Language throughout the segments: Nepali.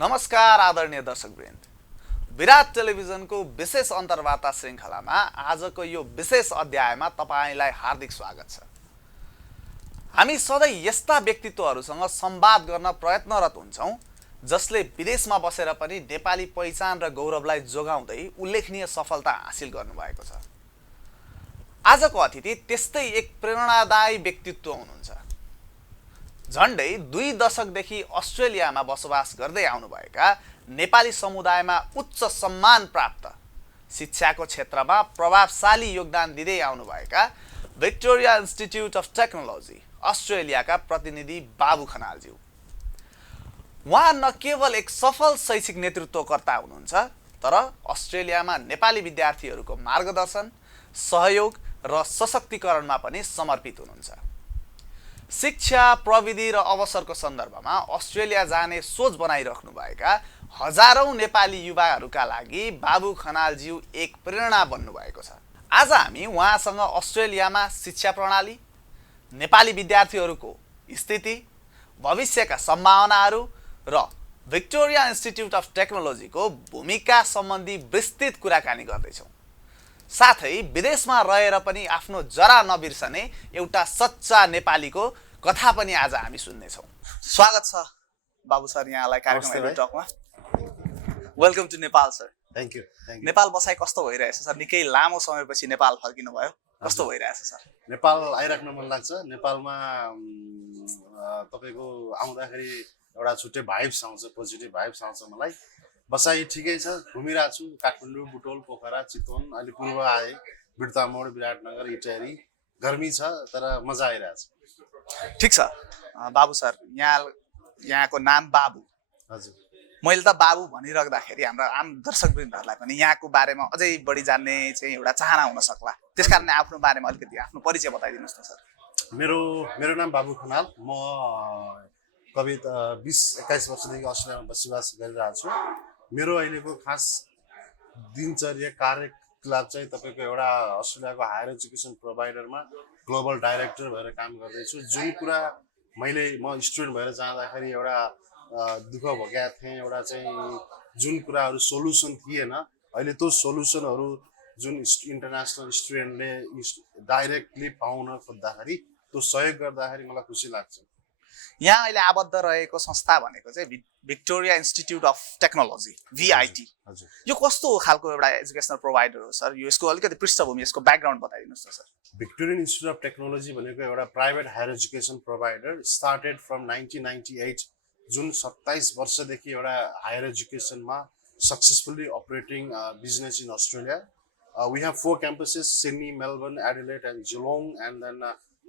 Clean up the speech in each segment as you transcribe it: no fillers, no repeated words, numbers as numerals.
नमस्कार आदरणीय दर्शकवृन्द, विराट टेलिभिजनको विशेष अन्तर्वार्ता श्रृङ्खलामा आजको यो विशेष अध्यायमा तपाईलाई हार्दिक स्वागत छ। हामी सधैँ यस्ता व्यक्तित्वहरूसँग संवाद गर्न प्रयत्नरत हुन्छौँ जसले विदेशमा बसेर पनि नेपाली पहिचान र गौरवलाई जोगाउँदै उल्लेखनीय सफलता हासिल गर्नुभएको छ। आजको अतिथि त्यस्तै एक प्रेरणादायी व्यक्तित्व हुनुहुन्छ। झन्डै 2 दशकदेखि अस्ट्रेलियामा बसोबास गर्दै आउनुभएका नेपाली समुदायमा उच्च सम्मान प्राप्त, शिक्षाको क्षेत्रमा प्रभावशाली योगदान दिँदै आउनुभएका भिक्टोरिया इन्स्टिट्युट अफ टेक्नोलोजी अस्ट्रेलियाका प्रतिनिधि बाबु खनालज्यू। उहाँ न केवल एक सफल शैक्षिक नेतृत्वकर्ता हुनुहुन्छ, तर अस्ट्रेलियामा नेपाली विद्यार्थीहरूको मार्गदर्शन, सहयोग र सशक्तिकरणमा पनि समर्पित हुनुहुन्छ। शिक्षा, प्रविधि र अवसरको सन्दर्भमा अस्ट्रेलिया जाने सोच बनाइराख्नुभएका हजारौं नेपाली युवाहरूका लागि बाबु खनालज्यू एक प्रेरणा बन्नुभएको छ। आज हामी उहाँसँग अस्ट्रेलियामा शिक्षा प्रणाली, नेपाली विद्यार्थीहरूको स्थिति, भविष्यका सम्भावनाहरू र भिक्टोरिया इन्स्टिट्युट अफ टेक्नोलोजीको भूमिका सम्बन्धी विस्तृत कुराकानी गर्दैछौँ। साथै विदेशमा रहेर पनि आफ्नो जरा नबिर्सने एउटा सच्चा नेपालीको कथा पनि आज हामी सुन्नेछौँ। स्वागत छ बाबु सर यहाँलाई कार्यक्रम एभ्री टकमा। Welcome to Nepal sir. Thank you. Nepal बसाइ कस्तो भइरहेछ सर? निकै लामो समयपछि नेपाल फर्किनु भयो, कस्तो भइरहेछ सर? नेपाल आइराख्न मन लाग्छ। नेपालमा तपाईँको आउँदाखेरि एउटा छुट्टै भाइब्स आउँछ, पोजिटिभ भाइब्स आउँछ। मलाई बसाइ ठिकै छ, घुमिरहेको छु। काठमाडौँ, बुटोल, पोखरा, चितवन, अहिले पूर्व आए, बिर्तामोड, विराटनगर, इटहरी। गर्मी छ तर मजा आइरहेछ। ठिक छ बाबु सर, यहाँको नाम बाबु। हजुर, मैले त बाबु भनिराख्दाखेरि हाम्रा आम दर्शकवृन्दहरूलाई पनि यहाँको बारेमा अझै बढी जान्ने चाहिँ एउटा चाहना हुन सक्ला। त्यसकारणले आफ्नो बारेमा अलिकति आफ्नो परिचय बताइदिनुहोस् न सर। मेरो नाम बाबु खनाल। म करिब 20-21 वर्षदेखि अस्ट्रेलियामा बसोबास गरिरहेको छु। मेरो अहिलेको खास दिनचर्या कार्यकलाप चाहिँ तपाईँको एउटा अस्ट्रेलियाको हायर एजुकेसन प्रोभाइडरमा ग्लोबल डाइरेक्टर भएर काम गर्दैछु। जुन कुरा म स्टुडेन्ट भएर जाँदाखेरि एउटा दुःख भोगेका थिएँ, एउटा चाहिँ जुन कुराहरू सोल्युसन थिएन, अहिले त्यो सोल्युसनहरू जुन इन्टरनेसनल स्टुडेन्टले डाइरेक्टली पाउन खोज्दाखेरि त्यो सहयोग गर्दाखेरि मलाई खुसी लाग्छ। यहाँ अहिले आबद्ध रहेको संस्था भनेको चाहिँ Victoria Institute of technology, VIT। हजुर, यो कस्तो खालको एउटा एजुकेसनल प्रोभाइडर हो सर? यसको अलिकति पृष्ठभूमि, यसको ब्याकग्राउन्ड बताइदिनुहोस् न सर। भिक्टोरियन इन्स्टिट्युट अफ टेक्नोलोजी भनेको एउटा private higher education provider, started from 1998। जुन 27 वर्षदेखि एउटा हायर एजुकेसनमा successfully operating business in Australia. We have 4 campuses: Sydney, Melbourne, Adelaide and Geelong, and then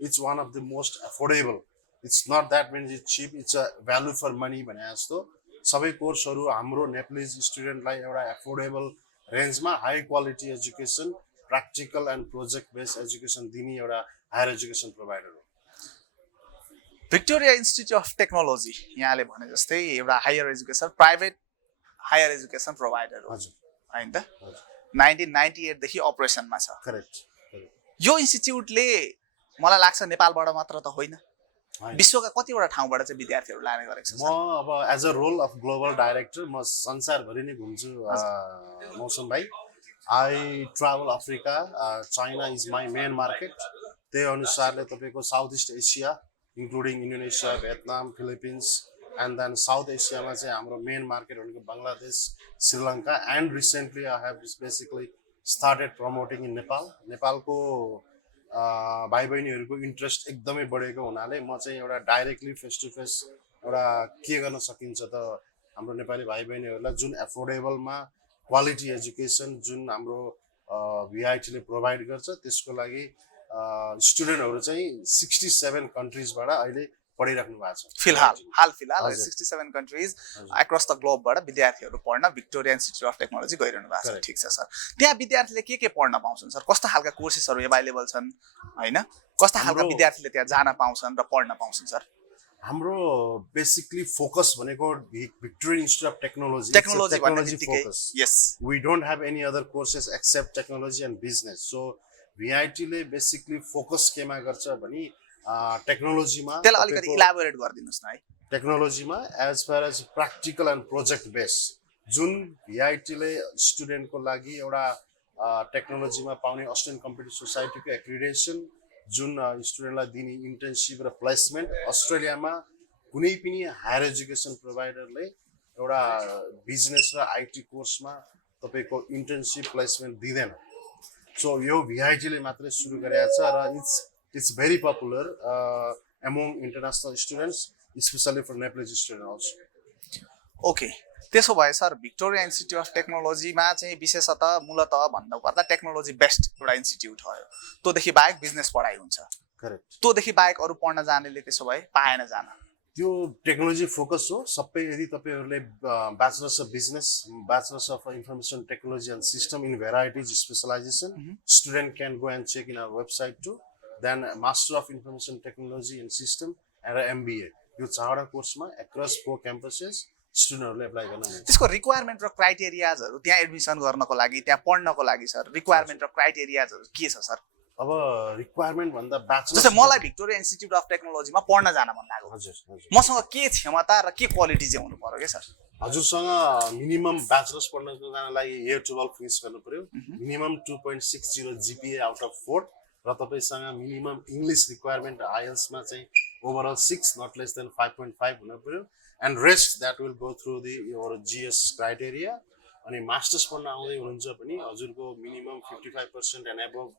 it's one of the most affordable. It's not that means it's cheap, it's a value for money भने जस्तो सबै कोर्सहरू हाम्रो नेपाली स्टुडेन्टलाई एउटा एफोर्डेबल रेन्जमा high quality education, practical and project based education दिने एउटा हायर एजुकेसन प्रोभाइडर हो। भिक्टोरिया इन्स्टिट्युट अफ टेक्नोलोजी यहाँले भने जस्तै एउटा higher education, private higher education provider हो, होइन त? 1998 देखि अपरेसनमा छ। करेक्ट। यो इन्स्टिट्युटले मलाई लाग्छ नेपालबाट मात्र त होइन, विश्वका कतिवटा ठाउँबाट चाहिँ विद्यार्थीहरू लाने गरेको छ। म अब as a role of global director म संसारभरि नै घुम्छु मौसम भाइ। I travel Africa, China is my main market. त्यही अनुसारले तपाईँको south east Asia including Indonesia, Vietnam, Philippines, and then south एसियामा चाहिँ हाम्रो मेन मार्केट भनेको Bangladesh, Sri Lanka, and recently I have basically started promoting in Nepal. नेपालको भाइ बहिनीहरूको इन्ट्रेस्ट एकदमै बढेको हुनाले म चाहिँ एउटा डाइरेक्टली फेस टु फेस एउटा के गर्न सकिन्छ त हाम्रो नेपाली भाइ बहिनीहरूलाई जुन एफोर्डेबलमा क्वालिटी एजुकेसन जुन हाम्रो VIT ले प्रोभाइड गर्छ, त्यसको लागि स्टुडेन्टहरू चाहिँ 67 कन्ट्रिजबाट अहिले पढिराख्नु भएको छ। फिलहाल 67 कन्ट्रिज अक्रस द ग्लोबबाट विद्यार्थीहरू पढ्न भिक्टोरिया इन्स्टिट्युट अफ टेक्नोलोजी गइरहनु भएको छ। ठिक छ सर, त्यहाँ विद्यार्थीले के पढ्न पाउँछन् सर? कस्ता खालका कोर्सेसहरू एभाइलेबल छन्, होइन? कस्ता खालका विद्यार्थीले त्यहाँ जान पाउँछन् र पढ्न पाउँछन् सर? हाम्रो बेसिकली फोकस भनेको Victoria Institute of Technology focus. Yes, we don't have any other courses except technology and business. So VIT ले बेसिकली फोकस केमा गर्छ भने टेक्नोलोजीमा त्यसलाई अलिकति इलाबोरेट गरिदिनुस् न है। टेक्नोलोजीमा as far as practical and project base जुन भिआइटीले स्टुडेन्टको लागि एउटा टेक्नोलोजीमा पाउने अस्ट्रेलियन कम्प्युटर सोसाइटीको एक्रिडेसन जुन स्टुडेन्टलाई दिने इन्टर्नसिप र प्लेसमेन्ट अस्ट्रेलियामा कुनै पनि हायर एजुकेसन प्रोभाइडरले एउटा बिजनेस र आइटी कोर्समा तपाईँको इन्टर्नसिप प्लेसमेन्ट दिँदैन। सो यो भिआइटीले मात्रै सुरु गरेको छ र it's very popular among international students specially for Nepalese student also. Okay, त्यसो भए सर भिक्टोरिया इन्स्टिट्युट अफ टेक्नोलोजीमा चाहिँ विशेषतः मूलतः भन्नुपर्दा टेक्नोलोजी बेस्ड एउटा इन्स्टिट्युट हो। त्योदेखि बाहेक बिजनेस पढाइ हुन्छ। करेक्ट। त्योदेखि बाहेक अरू पढ्न जानेले त्यसो भए पाएन जान। त्यो टेक्नोलोजी फोकस हो सबै। यदि तपाईँहरूले bachelors of business, bachelors of information technology and system in varieties specialization, student can go and check in our website too. Then master of information technology and system and MBA, यो 4वटा कोर्समा एक्रस 4 क्याम्पसेस स्टुडेन्टहरुले एप्लाई गर्न मिल्छ। त्यसको रिक्वायरमेन्ट र क्राइटेरियाजहरु त्यहाँ एडमिसन गर्नको लागि, त्यहाँ पढ्नको लागि सर रिक्वायरमेन्ट र क्राइटेरियाजहरु के छ सर? अब रिक्वायरमेन्ट भन्दा ब्याचलर जस्तै मलाई भिक्टोरिया इन्स्टिट्युट अफ टेक्नोलोजीमा पढ्न जान मन लाग्यो। हजुर हजुर। मसँग के क्षमता र के क्वालिटी चाहिँ हुनु पर्यो के सर? हजुरसँग मिनिमम ब्याचलर्स पढ्नको जानलाई इयर 12 फिनिश गर्नु पर्यो। मिनिमम 2.60 जीपीए आउट अफ 4 र तपाईसँग मिनिमम इंग्लिश रिक्वायरमेन्ट आईएलटीएस मा चाहिँ ओभरअल 6 नट लेस देन 5.5 हुनु पर्यो। And rest that will go through the your GS criteria. अनि मास्टर्स पढ्न आउँदै हुनुहुन्छ भने हजुरको minimum 55% and above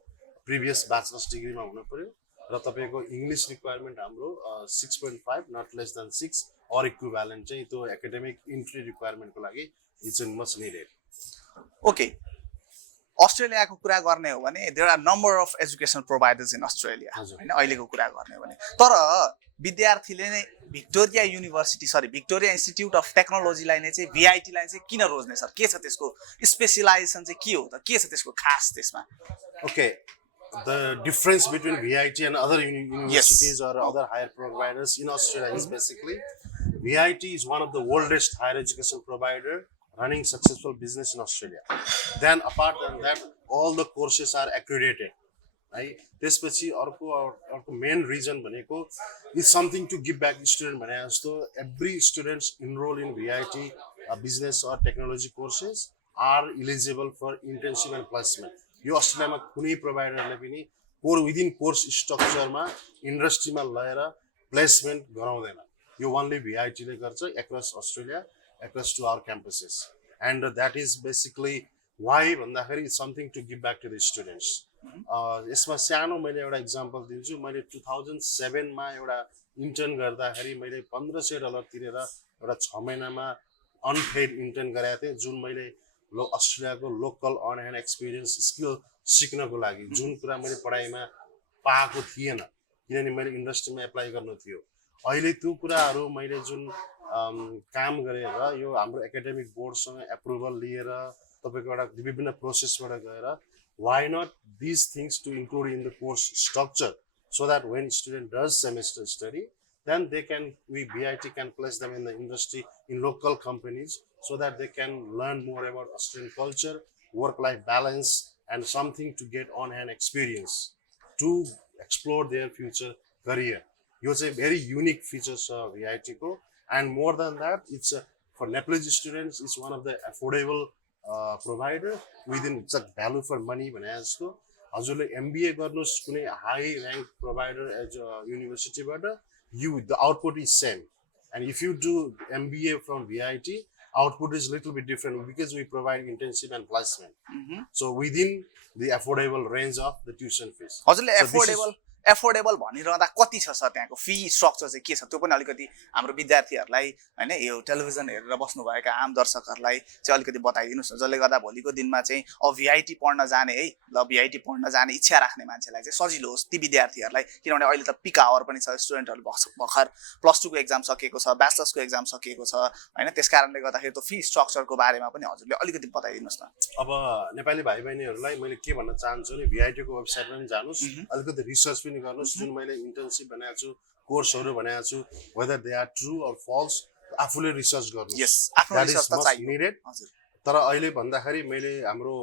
previous bachelors डिग्रीमा हुनु पर्यो र तपाईको इंग्लिश रिक्वायरमेन्ट हाम्रो 6.5 नट लेस देन 6 और इक्विभ्यालेन्ट चाहिँ त्यो एकाडेमिक इन्ट्री रिक्वायरमेन्टको लागि इट्स मच निडेड। ओके, अस्ट्रेलियाको कुरा गर्ने हो भने there are number of education providers in Australia हैन, अहिलेको कुरा गर्ने हो भने। तर विद्यार्थीले नै भिक्टोरिया इन्स्टिट्युट अफ टेक्नोलोजीलाई नै चाहिँ भिआइटी लाई चाहिँ किन रोज्ने सर? के छ त्यसको स्पेशलाइजेसन चाहिँ के हो त? के छ त्यसको खास त्यसमा? Okay, the difference between VIT and other universities or other higher providers in Australia is basically VIT is one of the oldest higher education provider running successful business in Australia. Then apart from that, all the courses are accredited. Right? त्यसपछि अर्को main reason भनेको is something to give back student भने जस्तो every students enroll in VIT business or technology courses are eligible for internship and placement. यो अस्ट्रेलियामा कुनै प्रोभाइडरले पनि विदिन कोर्स स्ट्रक्चरमा इन्डस्ट्रीमा लगेर प्लेसमेन्ट गराउँदैन। यो ओन्ली भिआइटी ले गर्छ across Australia, across to our campuses. And that is basically why भन्दाखेरि it's something to give back to the students. यसमा सानो मैले एउटा इक्जाम्पल दिन्छु। मैले 2007 मा एउटा इन्टर्न गर्दाखेरि मैले $1500 तिरेर एउटा 6 महिनामा अनपेड इन्टर्न गराएको थिएँ, जुन मैले अस्ट्रेलियाको local on hand experience skill सिक्नको लागि, जुन कुरा मैले पढाइमा पाएको थिएन किनभने मैले इन्डस्ट्रीमा एप्लाई गर्नु थियो। अहिले त्यो कुराहरू मैले जुन काम गरेर यो हाम्रो एकाडेमिक बोर्डसँग एप्रुभल लिएर तपाईको एउटा विभिन्न प्रोसेसबाट गएर why not these things to include in the course structure so that when student does semester study then VIT can place them in the industry in local companies so that they can learn more about Australian culture, work-life balance, and something to get on-hand experience to explore their future career. It's a very unique features of VIT को, and more than that, it's for Nepalese students, it's one of the affordable provider within it's a value for money भने जस्तो हजुरले MBA गर्नुस् कुनै high rank provider as a university बाट the output is same, and if you do MBA from VIT output is little bit different because we provide internship and placement. So within the affordable range of the tuition fees. हजुरले एफोर्डेबल भनिरहँदा कति छ सर त्यहाँको फी स्ट्रक्चर चाहिँ के छ? त्यो पनि अलिकति हाम्रो विद्यार्थीहरूलाई हैन यो टेलिभिजन हेरेर बस्नुभएका आम दर्शकहरूलाई चाहिँ अलिकति बताइदिनुस् न, जसले गर्दा भोलिको दिनमा चाहिँ भिआइटी पढ्न जाने है ल भिआइटी पढ्न जाने इच्छा राख्ने मान्छेलाई चाहिँ सजिलो होस् ती विद्यार्थीहरूलाई। किनभने अहिले त पिक आवर पनि छ, स्टुडेन्टहरू भर्खर +2 को एक्जाम सकिएको छ, ब्याचलर्सको एक्जाम सकिएको छ हैन, त्यसकारणले गर्दाखेरि त्यो फी स्ट्रक्चरको बारेमा पनि हजुरले अलिकति बताइदिनुस् न। अब नेपाली भाइ बहिनीहरूलाई मैले के भन्न चाहन्छु नि, भिआइटी को वेबसाइटमा पनि जानुस्, अलिकति रिसर्च पनि गर्नुस्। जुन मैले इन्टर्नशिप भनेको छु, कोर्सहरू भनेको छु, whether they are true or false, आफूले रिसर्च गर्नुस्। यस, आफ्नो रिसर्च त चाहियो। तर अहिले भन्दाखेरि मैले हाम्रो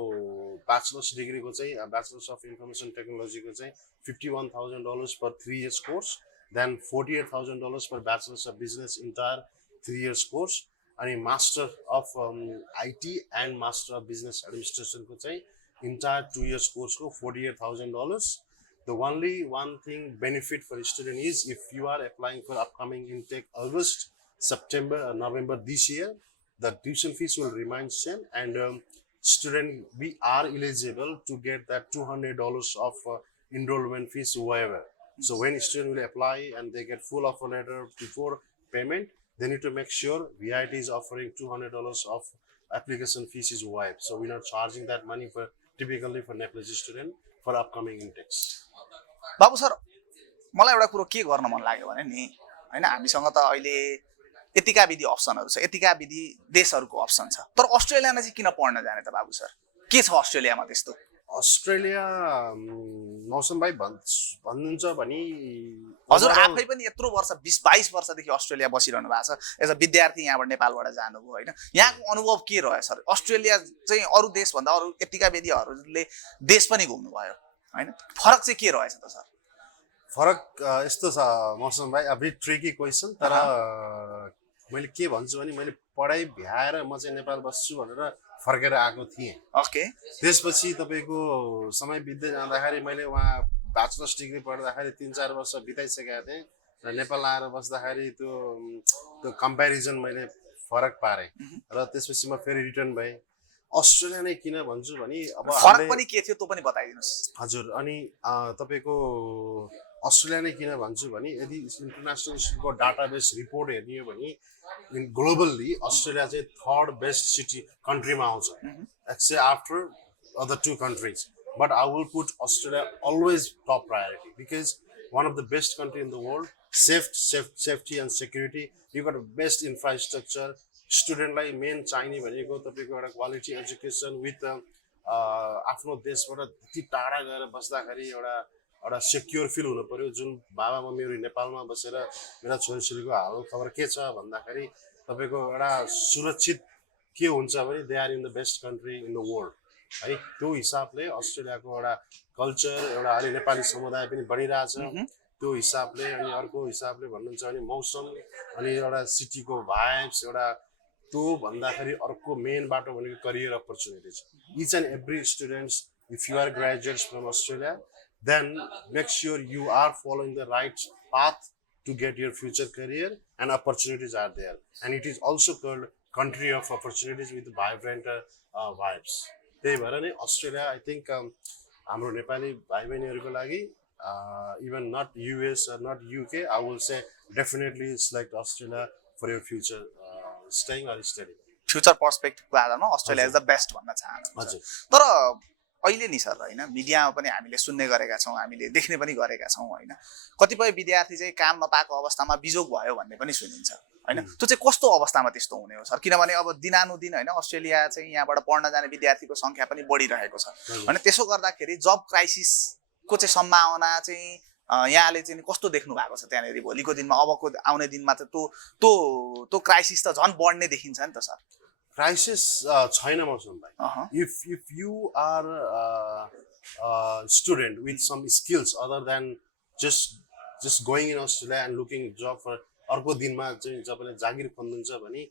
ब्याचलर्स डिग्रीको चाहिँ ब्याचलर्स अफ इन्फर्मेसन टेक्नोलोजीको चाहिँ $51,000 per 3 years course, then $48,000 per bachelor's of business entire 3 years course, अनि master of IT and master of business administration को चाहिँ entire 2 years course को $48,000. The only one thing benefit for student is if you are applying for upcoming intake August, September or November this year, the tuition fees will remain same, and student we are eligible to get that $200 of enrollment fees waiver. So when student will apply and they get full offer letter before payment, they need to make sure VIT is offering $200 of application fees is waived. So we're not charging that money for typically for NEPLAG student for upcoming intakes. बाबु सर मलाई एउटा कुरो के गर्न मन लाग्यो भने नि हैन हामीसँग त अहिले एतिका विधि अप्सनहरु छ एतिका विधि देशहरुको अप्सन छ तर अस्ट्रेलियामा चाहिँ किन पढ्न जाने त बाबु सर के छ अस्ट्रेलियामा त्यस्तो अस्ट्रेलिया मौसम भाइ भन्नुहुन्छ भने हजुर आफै पनि यत्रो वर्ष 20-22 वर्षदेखि अस्ट्रेलिया बसिरहनु भएको छ एज अ विद्यार्थी यहाँबाट नेपालबाट जानुभयो हैन यहाँको अनुभव के रह्यो सर अस्ट्रेलिया चाहिँ अरु देश भन्दा अरु एतिका विधिहरुले देश पनि घुम्नु भयो हैन फरक चाहिँ के रहेछ त सर फरक यस्तो छ मौसम भाइ अ बिट ट्रिकी क्वेशन तर मैले के भन्छु भने मैले पढाइ भ्याएर म चाहिँ नेपाल बस्छु भनेर फर्केर आएको थिएँ ओके त्यसपछि तपाईको समय बित्दै जाँदाखेरि मैले वहाँ ब्याचलर्स डिग्री पढ्दाखेरि 3-4 वर्ष बिताइसकेका थिएँ र नेपाल आएर बस्दाखेरि त्यो कम्प्यारिजन मैले फरक पारे र त्यसपछि म फेरि रिटर्न भएँ अस्ट्रेलिया नै किन भन्छु भने अब फरक पनि के थियो त्यो पनि बताइदिनुस् हजुर अनि तपाईको अस्ट्रेलिया नै किन भन्छु भने यदि इन्टरनेशनल इन्स्टिट्युटको डाटाबेस रिपोर्ट हेर्ने हो भने इन ग्लोबली अस्ट्रेलिया चाहिँ थर्ड बेस्ट सिटी कन्ट्रीमा आउँछ except after other two countries but I will put Australia always top priority because one of the best country in the world safety and security you got best infrastructure स्टुडेन्टलाई मेन चाहिने भनेको तपाईँको एउटा क्वालिटी एजुकेसन विथ आफ्नो देशबाट त्यति टाढा गएर बस्दाखेरि एउटा सेक्योर फिल हुनु पर्यो जुन बाबा मम्मीहरू नेपालमा बसेर मेरा छोरीछोरीको हाल खबर के छ भन्दाखेरि तपाईँको एउटा सुरक्षित के हुन्छ भने they are in the best country in the world है त्यो हिसाबले अस्ट्रेलियाको एउटा कल्चर एउटा अहिले नेपाली समुदाय पनि बढिरहेछ त्यो हिसाबले अनि अर्को हिसाबले भन्नुहुन्छ भने मौसम अनि एउटा सिटीको भाइब्स एउटा त्यो भन्दाखेरि अर्को मेन बाटो भनेको करियर अपर्च्युनिटी छ each and every students if you are graduates from Australia then make sure you are following the right path to get your future career and opportunities are there and it is also called country of opportunities with vibrant vibes त्यही भएर नै अस्ट्रेलिया आई थिंक हाम्रो नेपाली भाइ बहिनीहरुको लागि even not US or not UK I will say definitely select Australia for your future staying or studying future पर्सपेक्टिभको आधारमा अस्ट्रेलिया इज द बेस्ट भन्न चाहनुहुन्छ तर अहिले नि सर हैन मिडियामा पनि हामीले सुन्ने गरेका छौं हामीले देख्ने पनि गरेका छौं हैन कतिपय विद्यार्थी चाहिँ काम नपाएको अवस्थामा बिजोग भयो भन्ने पनि सुनिन्छ हैन त्यो चाहिँ कस्तो अवस्थामा त्यस्तो हुने हो सर किनभने अब दिनानुदिन हैन अस्ट्रेलिया चाहिँ यहाँबाट पढ्न जाने विद्यार्थीको संख्या पनि बढिरहेको छ हैन त्यसो गर्दाखेरि जब क्राइसिस को चाहिँ सम्भावना चाहिँ यहाँले चाहिँ कस्तो देख्नु भएको छ त्यहाँनेरि भोलिको दिनमा अबको आउने दिनमा त त्यो क्राइसिस त झन् बढ्ने देखिन्छ नि त सर crisis छैन मौसम भाइ if you are a student with some skills other than just going in Australia and looking job for अर्को दिनमा चाहिँ तपाईले जागिर खोज्नुहुन्छ भने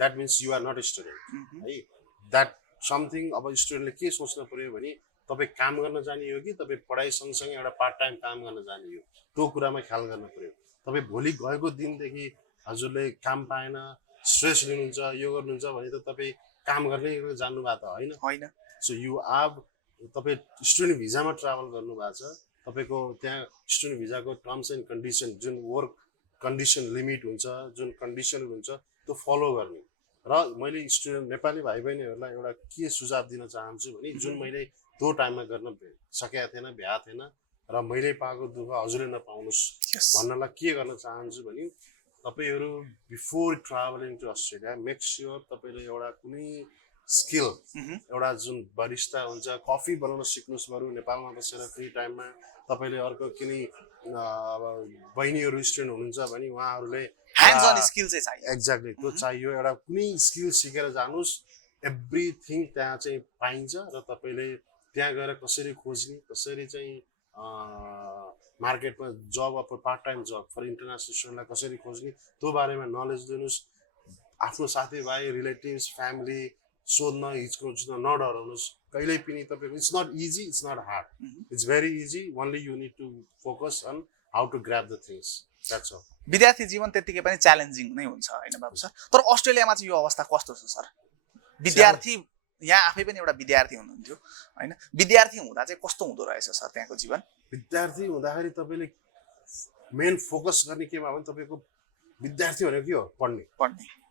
that means you are not a student है that something अब स्टुडेन्टले के सोच्न पर्यो भने तपाई काम गर्न जाने हो कि तपाई पढाइ सँगसँगै एउटा पार्ट टाइम काम गर्न जाने हो त्यो कुरामा ख्याल गर्न पर्यो तपाई भोलि गएको दिनदेखि हजुरले काम पाएन स्ट्रेस लिनुहुन्छ यो गर्नुहुन्छ भने त तपाई काम गर्नै जान्नु भएको त हैन सो यु आर तपाई स्टुडेन्ट भिजामा ट्राभल गर्नु भएको छ तपाईको त्यहाँ स्टुडेन्ट भिजाको टर्म्स एन्ड कन्डिसन जुन वर्क कन्डिसन लिमिट हुन्छ जुन कन्डिसन हुन्छ त्यो फलो गर्ने र मैले स्टुडेन्ट नेपाली भाइ बहिनीहरुलाई एउटा के सुझाव दिन चाहन्छु भने जुन मैले त्यो टाइममा गर्न सकेको थिएन भ्या थिएन र मैले पाएको दुःख हजुरले नपाउनुस् भन्नलाई के गर्न चाहन्छु भने तपाईहरु before travelling to Australia make sure तपाईले एउटा कुनै स्किल एउटा जुन बरिस्ता हुन्छ कफी बनाउन सिक्नुस् बरु नेपालमा बसेर फ्री टाइममा तपाईले अर्को कुनै बहिनीहरु स्टुडेन्ट हुनुहुन्छ भने उहाँहरुले ह्यान्ड्स अन स्किल चाहिँ चाहियो एक्ज्याक्टली त्यो चाहियो एउटा कुनै स्किल सिकेर जानुस् एभ्रिथिङ त्यहाँ चाहिँ पाइन्छ र तपाईँले त्यहाँ गएर कसरी खोज्ने, कसरी चाहिँ मार्केटमा जब अब पार्ट टाइम जब फर इन्टरनेसनल स्टुडेन्टलाई कसरी खोज्ने त्यो बारेमा नलेज दिनुहोस्। आफ्नो साथीभाइ रिलेटिभ्स फ्यामिली सोध्न हिचकोच्न नडराउनुहोस् कहिल्यै पनि। तपाईँको it's not easy, it's not hard, it's very easy, only you need to focus on how to grab the things, that's all. विद्यार्थी जीवन त्यतिकै पनि च्यालेन्जिङ नै हुन्छ होइन बाबु सर? तर अस्ट्रेलियामा चाहिँ यो अवस्था कस्तो छ सर? विद्यार्थी यहाँ आफै पनि एउटा विद्यार्थी हुनुहुन्थ्यो होइन, विद्यार्थी हुँदा चाहिँ कस्तो हुँदो रहेछ सर त्यहाँको जीवन? विद्यार्थी हुँदाखेरि तपाईँले मेन फोकस गर्ने केमा हो भने तपाईँको विद्यार्थी भनेको के हो?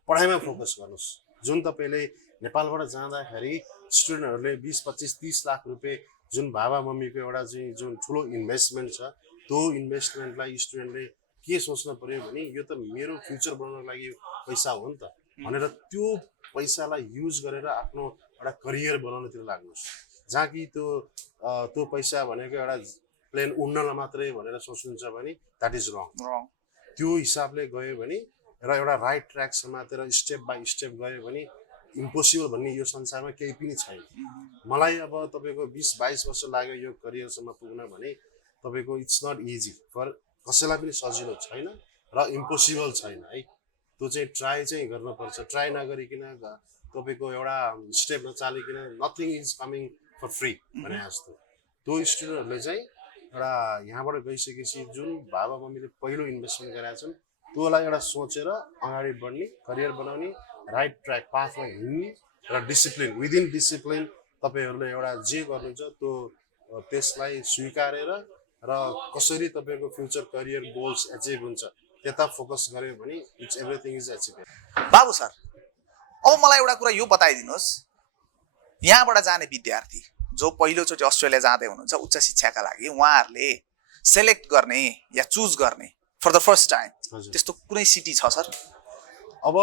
पढाइमा फोकस गर्नुहोस्। जुन तपाईँले नेपालबाट जाँदाखेरि स्टुडेन्टहरूले 20-25-30 लाख रुपियाँ जुन बाबा मम्मीको एउटा चाहिँ जुन ठुलो इन्भेस्टमेन्ट छ, त्यो इन्भेस्टमेन्टलाई स्टुडेन्टले के सोच्न पर्यो भने यो त मेरो फ्युचर बनाउनको लागि पैसा हो नि त भनेर त्यो पैसालाई युज गरेर आफ्नो एउटा करियर बनाउनतिर लाग्नुहोस्। जहाँ कि त्यो पैसा भनेको एउटा प्लेन उड्नलाई मात्रै भनेर सोच्नुहुन्छ भने द्याट इज रङ। त्यो हिसाबले गयो भने र एउटा राइट ट्र्याक समातेर स्टेप बाई स्टेप गयो भने इम्पोसिबल भन्ने यो संसारमा केही पनि छैन। मलाई अब तपाईँको 20-22 वर्ष लाग्यो यो करियरसम्म पुग्न भने तपाईँको इट्स नट इजी फर कसैलाई पनि सजिलो छैन र इम्पोसिबल छैन है। त्यो चाहिँ ट्राई चाहिँ गर्नुपर्छ। ट्राई नगरिकन तपाईँको एउटा स्टेप नचालिकन nothing is coming for free भने जस्तो त्यो स्टुडेन्टहरूले चाहिँ एउटा यहाँबाट गइसकेपछि जुन बाबा मम्मीले पहिलो इन्भेस्टमेन्ट गरेका छन् त्योलाई एउटा सोचेर अगाडि बढ्ने, करियर बनाउने, राइट ट्र्याक पाथमा हिँड्ने र डिसिप्लिन विदिन डिसिप्लिन तपाईँहरूले एउटा जे गर्नुहुन्छ त्यो त्यसलाई स्वीकारेर र कसरी तपाईँको फ्युचर करियर गोल्स एचिभ हुन्छ त्यता फोकस गर्यो भने इट्स एभ्रिथिङ इज एचिभेबल। बाबु सर अब मलाई एउटा कुरा यो बताइदिनुहोस्, यहाँबाट जाने विद्यार्थी जो पहिलोचोटि अस्ट्रेलिया जाँदै हुनुहुन्छ उच्च शिक्षाका लागि, उहाँहरूले सेलेक्ट गर्ने या चुज गर्ने फर द फर्स्ट टाइम त्यस्तो कुनै सिटी छ सर? अब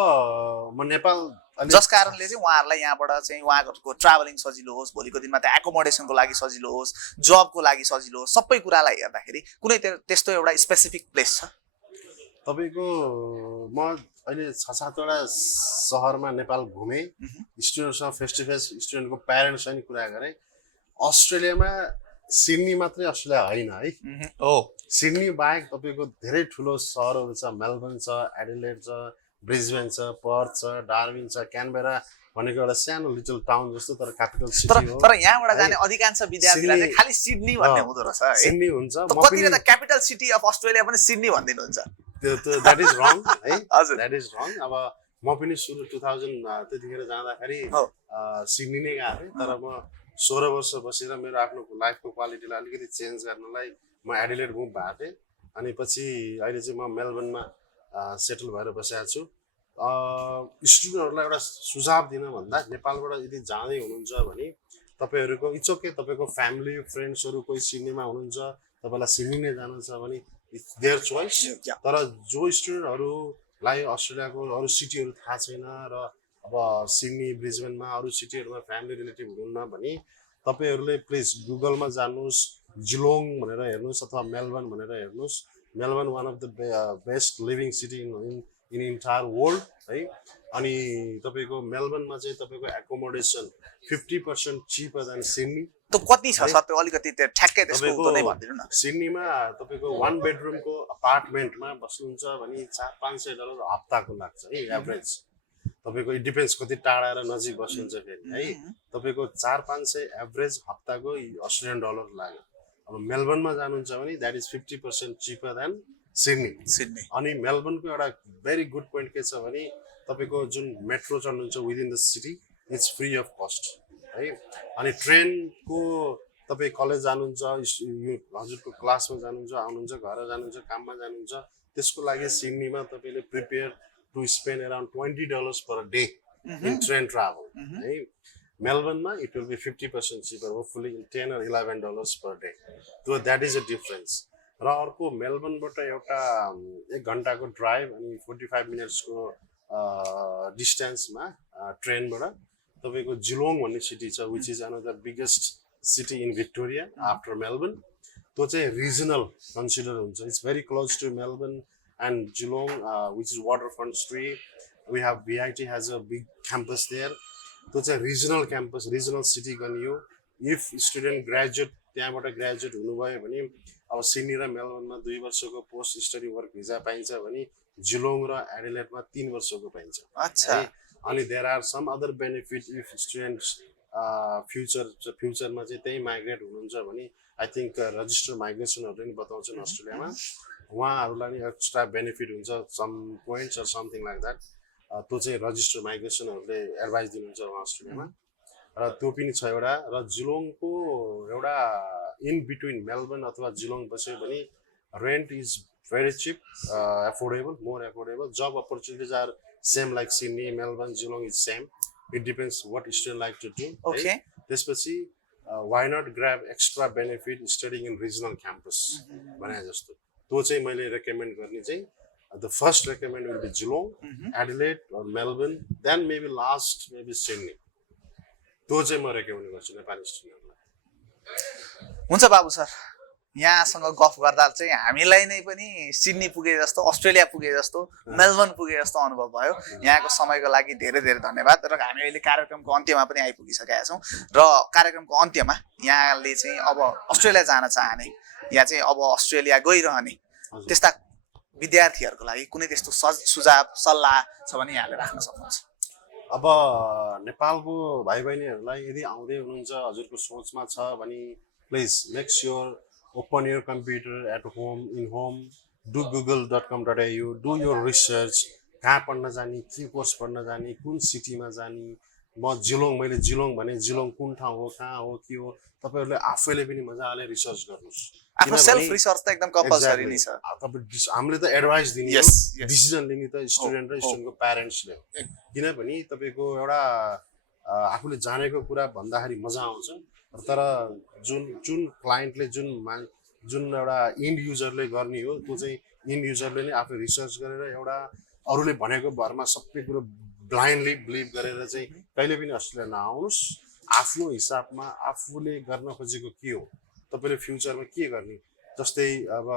म नेपाल जस कारणले चाहिँ उहाँहरूलाई यहाँबाट चाहिँ उहाँहरूको ट्राभलिङ सजिलो होस्, भोलिको दिनमा त्यहाँ एकोमोडेसनको लागि सजिलो होस्, जबको लागि सजिलो होस्, सबै कुरालाई हेर्दाखेरि कुनै त्यस्तो एउटा स्पेसिफिक प्लेस छ? तपाईँको म अहिले 6-7वटा सहरमा नेपाल घुमेँ, स्टुडेन्टसँग फेस टु फेस स्टुडेन्टको प्यारेन्ट्ससँग नि कुरा गरेँ। अस्ट्रेलियामा सिडनी मात्रै अस्ट्रेलिया होइन है, सिडनी बाहेक तपाईँको धेरै ठुलो सहरहरू छ। मेलबर्न छ, एडिलेड छ, ब्रिजबेन छ, पर्थ छ, डार्विन छ, क्यानबेरा भनेको एउटा सानो लिटल टाउन जस्तो तर क्यापिटल सिटी हो। तर यहाँबाट जाने अधिकांश विद्यार्थीलाई चाहिँ खालि सिडनी भन्ने हुँदो रहेछ है। सिडनी हुन्छ, कतिले त क्यापिटल सिटी अफ अस्ट्रेलिया पनि सिडनी भनिदिनुहुन्छ। द्याट इज रङ है, द्याट इज रङ। अब म पनि सुरु 2000 त्यतिखेर जाँदाखेरि सिडनी नै गएको थिएँ, तर म 16 वर्ष बसेर मेरो आफ्नो लाइफको क्वालिटीलाई अलिकति चेन्ज गर्नलाई म एडिलेड मुभ भएको थिएँ। अनि पछि अहिले चाहिँ म मेलबर्नमा सेटल भएर बसेको छु। स्टुडेन्टहरूलाई एउटा सुझाव दिन भन्दा नेपालबाट यदि जाँदै हुनुहुन्छ भने तपाईँहरूको इट्स ओके, तपाईँको फ्यामिली फ्रेन्ड्सहरू कोही सिडनीमा हुनुहुन्छ, तपाईँलाई सिडनी नै जानु छ भने इट्स देयर चोइस। तर जो स्टुडेन्टहरूलाई अस्ट्रेलियाको अरू सिटीहरू थाहा छैन र अब सिडनी ब्रिजबेनमा अरू सिटीहरूमा फ्यामिली रिलेटिभ हुनुहुन्न भने तपाईँहरूले प्लिज गुगलमा जानुहोस्, जिलोङ भनेर हेर्नुहोस् अथवा मेलबर्न भनेर हेर्नुहोस्। Melbourne one of the best living city in entire world है। अनि तपाईँको मेलबर्नमा चाहिँ तपाईँको एकोमोडेसन 50% चिपर देन सिडनी। त कति छ सर त्यो अलिकति ठ्याक्कै त्यसको नै भनिदिनु न। सिडनीमा तपाईँको 1 बेडरुमको अपार्टमेन्टमा बस्नुहुन्छ भने $400-500 हप्ताको लाग्छ है एभरेज। तपाईँको इट डिपेन्ड्स कति टाढा र नजिक बस्नुहुन्छ फेरि है। तपाईँको 400-500 एभरेज हप्ताको अस्ट्रेलियन डलर लाग्यो। अब मेलबर्नमा जानुहुन्छ भने that is 50% cheaper then Sydney. अनि मेलबर्नको एउटा भेरी गुड पोइन्ट के छ भने तपाईँको जुन मेट्रो चढ्नुहुन्छ within the city it's free of cost है। अनि ट्रेनको तपाईँ कलेज जानुहुन्छ, हजुरको क्लासमा जानुहुन्छ, आउनुहुन्छ, घर जानुहुन्छ, काममा जानुहुन्छ, त्यसको लागि सिडनीमा तपाईँले prepare to spend around $20 per day in train travel है। मेलबर्नमा it will be 50% cheaper, hopefully $10 or $11 per day. त्यो द्याट इज अ डिफरेन्स। र अर्को मेलबर्नबाट एउटा 1 घन्टाको ड्राइभ अनि 45 मिनट्सको डिस्टेन्समा ट्रेनबाट तपाईँको जिलोङ भन्ने सिटी छ, which is on the biggest city in Victoria after Melbourne. त्यो चाहिँ रिजनल कन्सिडर हुन्छ। It's very close to Melbourne and Geelong which is waterfront street. We have VIT has a big campus there. त्यो चाहिँ रिजनल क्याम्पस रिजनल सिटी गनियो इफ स्टुडेन्ट ग्रेजुएट त्यहाँबाट ग्रेजुएट हुनुभयो भने अब सिडनी र मेलबर्नमा 2 वर्षको पोस्ट स्टडी वर्क भिजा पाइन्छ भने जिलोङ र एडिलेडमा 3 वर्षको पाइन्छ अच्छा अनि there are some other benefit if students फ्युचरमा चाहिँ त्यही माइग्रेट हुनुहुन्छ भने आई थिङ्क रजिस्टर माइग्रेसनहरूले नि बताउँछन् अस्ट्रेलियामा उहाँहरूलाई नि एक्स्ट्रा बेनिफिट हुन्छ some points or something like that त्यो चाहिँ रजिस्टर माइग्रेसनहरूले एडभाइस दिनुहुन्छ उहाँ अस्ट्रेलियामा र त्यो पनि छ एउटा र जिलोङको एउटा इन बिट्विन मेलबर्न अथवा जिलोङ बस्यो भने rent is very cheap affordable more affordable job opportunities are same like Sydney Melbourne Geelong is same it depends what student like to do okay त्यसपछि why not grab extra benefit studying in regional campus भने जस्तो त्यो चाहिँ मैले रेकमेन्ड गर्ने चाहिँ the first recommend will be Geelong Adelaide or Melbourne then maybe last maybe Sydney त्यो चाहिँ म रेकमेन्ड गर्छु नेपाली स्टुडेन्टहरूलाई हुन्छ बाबु सर यहाँसँग गफ गर्दा चाहिँ हामीलाई नै पनि सिडनी पुगे जस्तो अस्ट्रेलिया पुगे जस्तो मेलबर्न पुगे जस्तो अनुभव भयो यहाँको समयको लागि धेरै धेरै धन्यवाद र हामी अहिले कार्यक्रमको अन्त्यमा पनि आइपुगिसकेका छौँ र कार्यक्रमको अन्त्यमा यहाँले चाहिँ अब अस्ट्रेलिया जान चाहने या चाहिँ अब अस्ट्रेलिया गइरहने त्यस्ता विद्यार्थीहरूको लागि कुनै त्यस्तो सुझाव सल्लाह छ भने यहाँले राख्न सक्नुहुन्छ अब नेपालको भाइ बहिनीहरूलाई यदि आउँदै हुनुहुन्छ हजुरको सोचमा छ भने please make sure open your computer at home in home do google.com.au do your research कहाँ पढ्न जाने के कोर्स पढ्न जाने कुन सिटीमा जाने मैले जिलोङ भने जिलोङ कुन ठाउँ हो कहाँ हो के हो तपाईँहरूले आफैले पनि मजाले रिसर्च गर्नुहोस् आफ्नो सेल्फ रिसर्च त एकदम कम्पल्सरी नै छ हामीले त एडभाइस दिने Yes, yes. डिसिजन लिने त स्टुडेन्ट र स्टुडेन्टको प्यारेन्ट्सले हो किनभने तपाईँको एउटा आफूले जानेको कुरा भन्दाखेरि मजा आउँछ तर जुन क्लाइन्टले जुन एउटा इन्ड युजरले गर्ने हो त्यो चाहिँ इन्ड युजरले नै आफूले रिसर्च गरेर एउटा अरूले भनेको भरमा सबै कुरो ब्लाइन्डली बिलिभ गरेर चाहिँ कहिले पनि अस्ट्रेलिया नआउनुहोस् आफ्नो हिसाबमा आफूले गर्न खोजेको के हो तपाईँले फ्युचरमा के गर्ने जस्तै अब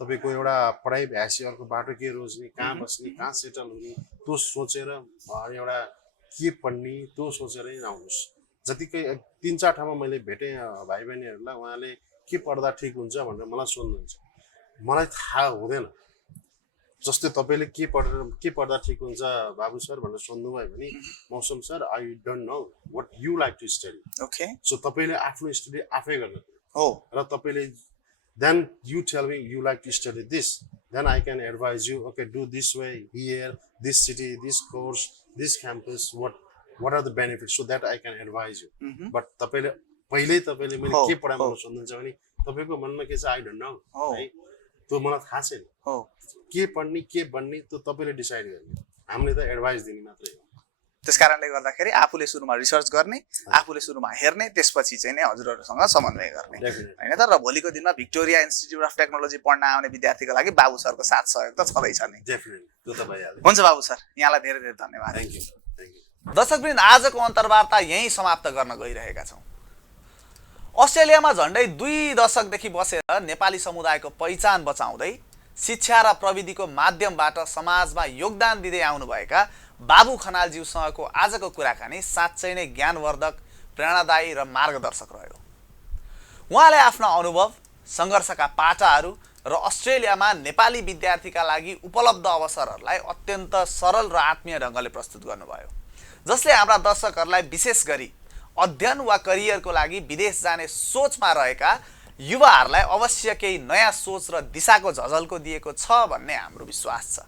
तपाईँको एउटा पढाइ भ्यासी अर्को बाटो के रोज्ने कहाँ बस्ने कहाँ सेटल हुने त्यो सोचेर एउटा के पढ्ने त्यो सोचेर नै आउनुहोस् जतिकै 3-4 ठाउँमा मैले भेटेँ भाइ बहिनीहरूलाई उहाँले के पढ्दा ठिक हुन्छ भनेर मलाई सोध्नुहुन्छ मलाई थाहा हुँदैन जस्तै तपाईँले के पढ्दा ठिक हुन्छ बाबु सर भनेर सोध्नुभयो भने Mausam sir I don't know what you like to study okay so तपाईँले आफ्नो स्टडी आफै गर्नु हो र तपाईँले then you tell me you like to study this then I can advise you okay do this way here this city this course this campus what are the benefits so that I can advise you but तपाईँले मैले के पढाइ मलाई सोध्नुहुन्छ भने तपाईँको मनमा के छ आई डोन्ट नो है त्यो मलाई थाहा छैन के पढ्ने के बन्ने त्यो तपाईँले डिसाइड गर्ने हामीले त एडभाइस दिने मात्रै हो त्यस कारणले गर्दाखेरि आफूले सुरुमा रिसर्च गर्ने आफूले सुरुमा हेर्ने त्यसपछि चाहिँ नै हजुरहरूसँग समन्वय गर्ने हैन त र भोलिको दिनमा भिक्टोरिया इन्स्टिट्युट अफ टेक्नोलोजी पढ्न आउने विद्यार्थीको लागि बाबु सरको साथ सहयोग त छँदैछ नि डेफिनेटली त्यो त भइहाल्यो हुन्छ बाबु सर यहाँलाई धेरै धेरै धन्यवाद थ्यांक यू दर्शकवृन्द आजको अन्तर्वार्ता यही समाप्त गर्न गइरहेका छौँ अस्ट्रेलियामा झण्डै 2 दशकदेखि बसेर नेपाली समुदायको पहिचान बचाउँदै शिक्षा र प्रविधिको माध्यमबाट समाजमा योगदान दिँदै आउनुभएका बाबु खनालज्यूसँगको आजको कुराकानी साँच्चै नै ज्ञानवर्धक प्रेरणादायी र मार्गदर्शक रह्यो उहाँले आफ्ना अनुभव सङ्घर्षका पाटाहरू र अस्ट्रेलियामा नेपाली विद्यार्थीका लागि उपलब्ध अवसरहरूलाई अत्यन्त सरल र आत्मीय ढङ्गले प्रस्तुत गर्नुभयो जसले हाम्रा दर्शकहरूलाई विशेष गरी अध्ययन वा करियरको लागि विदेश जाने सोचमा रहेका युवाहरूलाई अवश्य केही नयाँ सोच र दिशाको झझल्को दिएको छ भन्ने हाम्रो विश्वास छ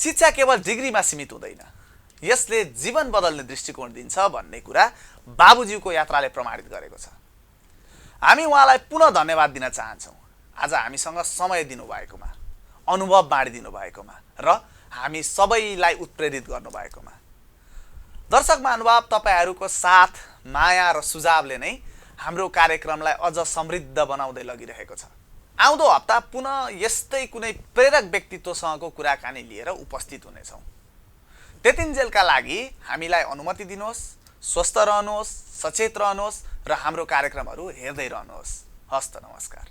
शिक्षा केवल डिग्रीमा सीमित हुँदैन यसले जीवन बदल्ने दृष्टिकोण दिन्छ भन्ने कुरा बाबुज्यूको यात्राले प्रमाणित गरेको छ हामी उहाँलाई पुनः धन्यवाद दिन चाहन्छौँ आज हामीसँग समय दिनुभएकोमा अनुभव बाँडिदिनु भएकोमा र हामी सबैलाई उत्प्रेरित गर्नुभएकोमा दर्शक महानुभाव तपाईहरूको साथ माया र सुझावले नै हाम्रो कार्यक्रमलाई अझ समृद्ध बनाउँदै लगिरहेको छ आउँदो हप्ता पुनः यस्तै कुनै प्रेरक व्यक्तित्वसँगको कुराकानी लिएर उपस्थित हुनेछौँ त्यतिन्जेलका लागि हामीलाई अनुमति दिनुहोस् स्वस्थ रहनुहोस् सचेत रहनुहोस् र हाम्रो कार्यक्रमहरू हेर्दै रहनुहोस् हस्त नमस्कार